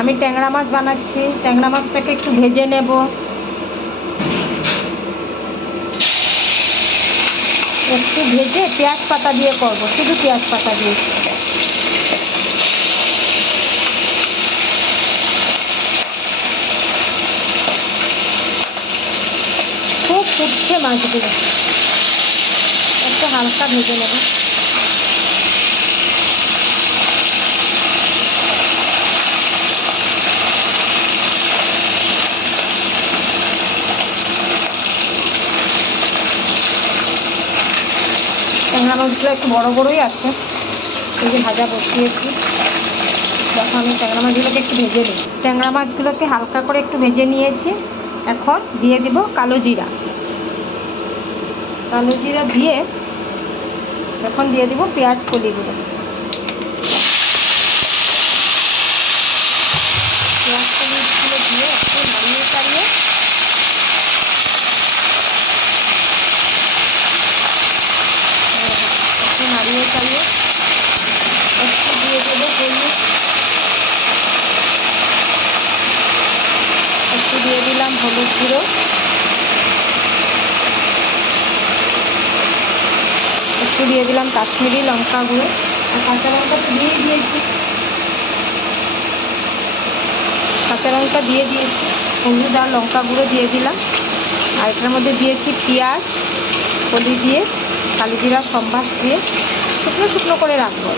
আমি ট্যাংরা মাছ বানাচ্ছি। ট্যাংরা মাছটাকে একটু ভেজে নেব। একটু ভেজে পেঁয়াজ পাতা দিয়ে করব, শুধু পেঁয়াজ পাতা দিয়ে। খুব ফুটছে মাছগুলো, একটু হালকা ভেজে নেব। ট্যাংরা মাছগুলো একটু বড় বড়ই আছে, এই যে ভাজা বসিয়েছি। দেখো আমি ট্যাংরা মাছগুলোকে একটু ভেজে নিই। ট্যাংরা মাছগুলোকে হালকা করে একটু ভেজে নিয়েছি। এখন দিয়ে দিব কালো জিরা। কালো জিরা দিয়ে এখন দিয়ে দিব পেঁয়াজ কলিগুলো। পেঁয়াজ কলিগুলো দিয়ে একটু নাড়িয়ে চাড়িয়ে একটু দিয়ে দেবো হলুদ, একটু দিয়ে দিলাম হলুদ গুঁড়ো, একটু দিয়ে দিলাম কাশ্মীরি লঙ্কা গুঁড়ো, আর কাঁচা লঙ্কা তো দিয়ে দিয়েছি। কাঁচা লঙ্কা দিয়ে দিয়েছি, হলুদ আর লঙ্কা গুঁড়ো দিয়ে দিলাম। আর এটার মধ্যে দিয়েছি পেঁয়াজ কলি দিয়ে, কালো জিরা সম্বাস দিয়ে শুকনো শুকনো করে রাখবো।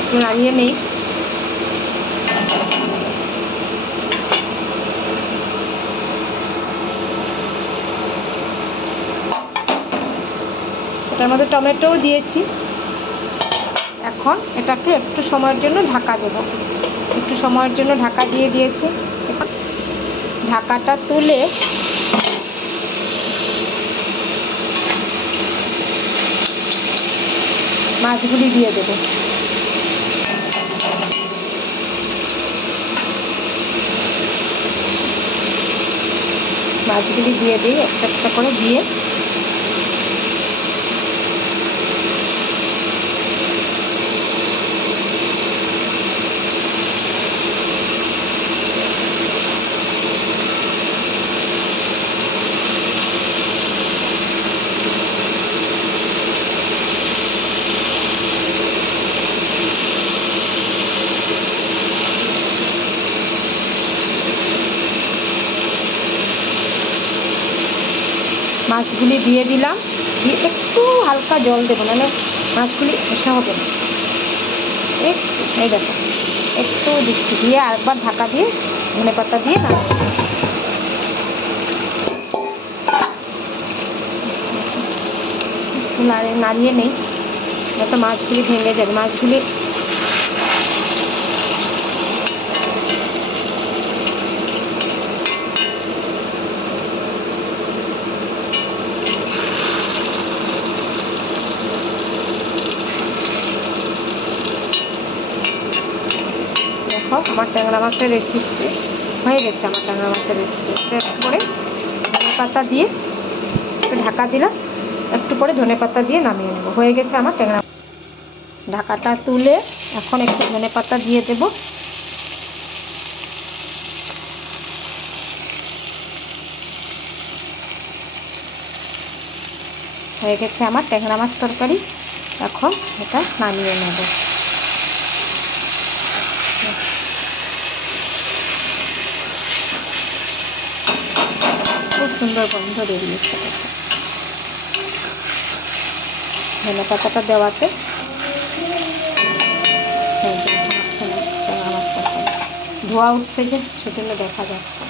একটু নাড়িয়ে নেই। এটার মধ্যে টমেটোও দিয়েছি। এখন এটাকে একটু সময়ের জন্য ঢাকা দেব। একটু সময়ের জন্য ঢাকা দিয়ে দিয়েছি। ঢাকাটা তুলে মাছগুলি দিয়ে দেব। মাছগুলি দিয়ে দিই একটা একটা করে দিয়ে। মাছগুলি দিয়ে দিলাম, দিয়ে একটু হালকা জল দেবো, নাহলে মাছগুলি এসা হবে না। এই দেখো একটু দিচ্ছি, দিয়ে আরেকবার ঢাকা দিয়ে ধনে পাতা দিয়ে নাড়িয়ে নেই, যাতে মাছগুলি ভেঙে যাবে। মাছগুলি আমার ট্যাংরা মাছের রেসিপি হয়ে গেছে। আমার ট্যাংরা মাছের রেসিপি একটু করে ধনে পাতা দিয়ে একটু ঢাকা দিলাম, একটু করে ধনে পাতা দিয়ে নামিয়ে নেব। হয়ে গেছে আমার ট্যাংরা। ঢাকাটা তুলে এখন একটু ধনে পাতা দিয়ে দেব। হয়ে গেছে আমার ট্যাংরা মাছ তরকারি। এখন এটা নামিয়ে নেব। খুব সুন্দর গন্ধ বেরিয়েছে ধনে পাতাটা দেওয়াতে। ধোয়া উঠছে যে, সেজন্য দেখা যাচ্ছে।